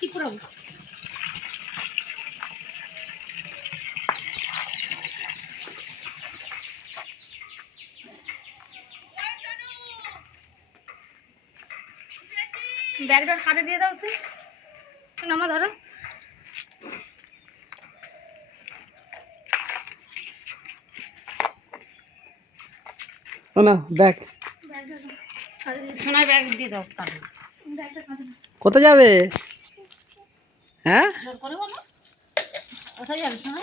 কি করব? ব্যাগটা খাতে দিয়ে দাও তো, নামা ধরো। ও না ব্যাগ, সোনার ব্যাগ দিয়ে দাও। কোথায় যাবে? হ্যাঁ কোথায় যাবে সোনা?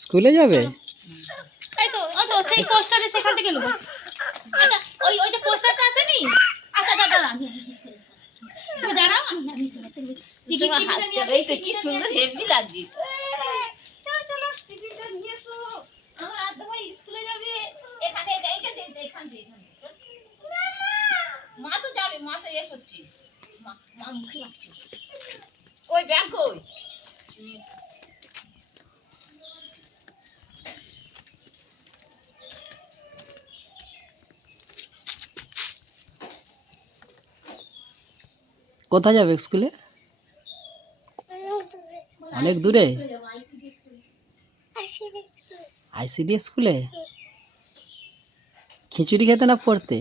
স্কুলে যাবে? এই তো ওই তো সেই পোস্টারে সেখান থেকে নেবো। আচ্ছা ওই ওই যে পোস্টারটা আছে নি। আচ্ছা দাদা আমি তুমি দাঁড়াও, আমি এই তো কি সুন্দর হেভি লাগছে। চলো চলো টিফিনটা নিয়ে এসো। আমার আধ ভাই স্কুলে যাবে। এখানে এইটা দে, এখান থেকে মা তো যাবে, মা তো এ করছে, মা মুখে লাগছে। ওই ব্যাগ কই? নিয়ে এসো। কোথায় যাবে স্কুলে? অনেক দূরে। আইসিডি স্কুলে? খিচুড়ি খেতে না পড়তে?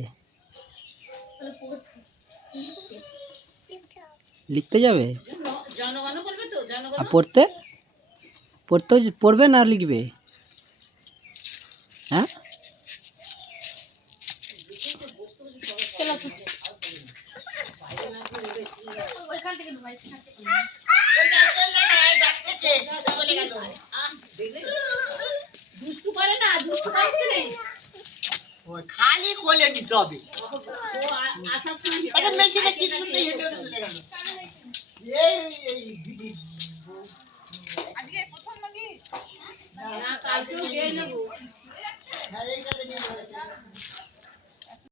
লিখতে যাবে? আর পড়তে? পড়বে না লিখবে? হ্যাঁ দুষ্টু করে না, দুষ্টু করতে নেই। খালি কোলে নিতে হবে। আসার সময় আচ্ছা মেশিনে কিছু নেই, হেঁটে হেঁটে চলে গেল। এই দিদি আজকে প্রথম নাকি না কালকেও গিয়ে নেবো। হ্যাঁ এইটাতে নিয়ে যাবে।